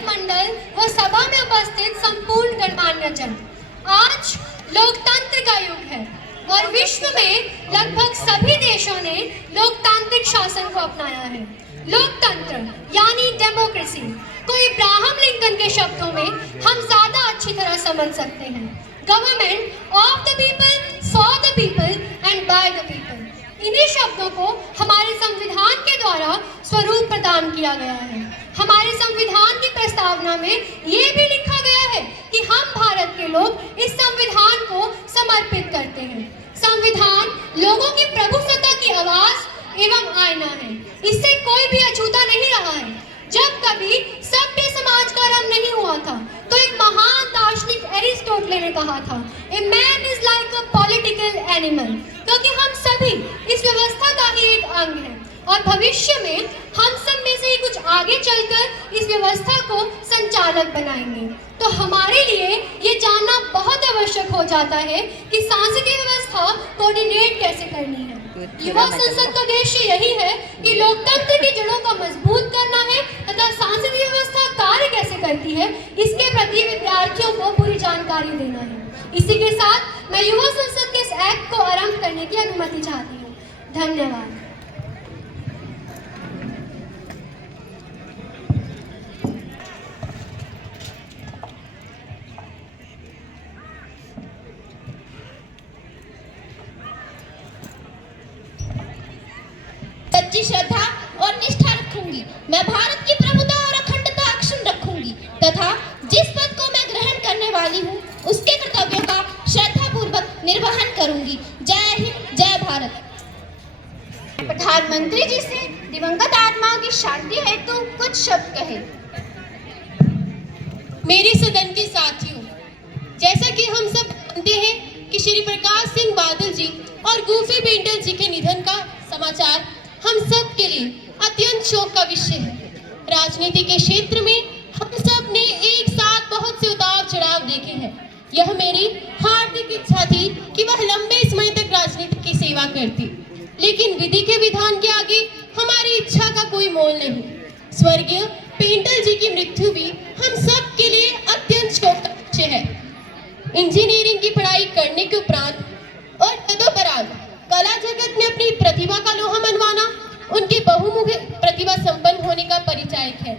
पालक मंडल व सभा में उपस्थित संपूर्ण गणमान्य जन, आज लोकतंत्र का युग है और विश्व में लगभग सभी देशों ने लोकतांत्रिक शासन को अपनाया है। लोकतंत्र यानी डेमोक्रेसी को इब्राहम लिंकन के शब्दों में हम ज्यादा अच्छी तरह समझ सकते हैं। Government of the people, for the people and by the people. इन्हीं शब्दों को हमारे संविधान के द्वारा स्वरूप प्रदान किया गया है। हमारे संविधान की प्रस्तावना में ये भी लिखा गया है कि हम भारत के लोग इस संविधान को समर्पित करते हैं। संविधान लोगों की प्रभुसत्ता की आवाज एवं आईना है। इससे कोई भी अछूता नहीं रहा है। जब कभी सभ्य समाज का आरंभ नहीं हुआ था तो एक महान दार्शनिक एरिस्टोटल ने कहा था, a man is like a political animal, क्योंकि हम सभी इस व्यवस्था का ही एक अंग है और भविष्य में हम सब में से ही कुछ आगे चलकर इस व्यवस्था को संचालक बनाएंगे। तो हमारे लिए ये जानना बहुत आवश्यक हो जाता है कि सांसदीय व्यवस्था कोऑर्डिनेट कैसे करनी है। युवा संसद का उद्देश्य यही है कि लोकतंत्र की जड़ों को मजबूत करना है तथा सांसदीय व्यवस्था कार्य कैसे करती है इसके प्रति विद्यार्थियों को पूरी जानकारी देना है। इसी के साथ मैं युवा संसद के इस एक्ट को आरंभ करने की अनुमति चाहती हूँ। धन्यवाद। सच्ची श्रद्धा और निष्ठा रखूंगी। मैं भारत की प्रभुता और अखंडता अक्षुण्ण रखूंगी तथा जिस पद को मैं ग्रहण करने वाली हूँ उसके कर्तव्यों का श्रद्धापूर्वक निर्वहन करूंगी। जय हिंद, जय भारत। प्रधानमंत्री जी से दिवंगत आत्माओं की शांति हेतु कुछ शब्द कहे। मेरे सदन के साथियों, जैसा कि हम सब जानते हैं कि श्री प्रकाश सिंह बादल जी और गूफी बेंटल जी के निधन का समाचार हम सब के लिए अत्यंत शोक का विषय है। राजनीति के क्षेत्र में हम सब ने एक साथ बहुत से उतार चढ़ाव देखे हैं। यह मेरी हार्दिक इच्छा थी कि वह लंबे समय तक राजनीति की सेवा करती, लेकिन विधि के विधान के आगे हमारी इच्छा का कोई मोल नहीं। स्वर्गीय पेंटल जी की मृत्यु भी हम सब के लिए अत्यंत शोक का विषय है। इंजीनियरिंग की पढ़ाई करने के उपरांत और तदोपरांत कला जगत में अपनी प्रतिभा का लोहा मनवाना उनके बहुमुखी प्रतिभा संपन्न होने का परिचायक है।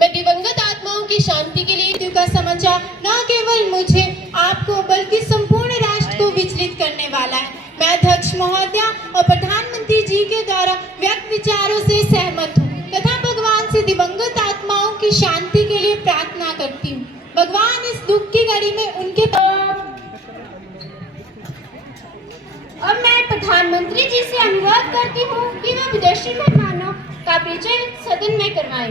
मैं दिवंगत आत्माओं की शांति के लिए का समाचार न केवल मुझे, आपको, बल्कि संपूर्ण राष्ट्र को विचलित करने वाला है। मैं अध्यक्ष महोदय और प्रधानमंत्री जी के द्वारा व्यक्त विचारों से सहमत हूँ तथा भगवान से दिवंगत आत्माओं की शांति के लिए प्रार्थना करती हूँ। भगवान इस दुख की घड़ी में उनके अब मैं प्रधानमंत्री जी से अनुरोध करती हूँ कि वह विदेशी मेहमानों का परिचय सदन में करवाएं।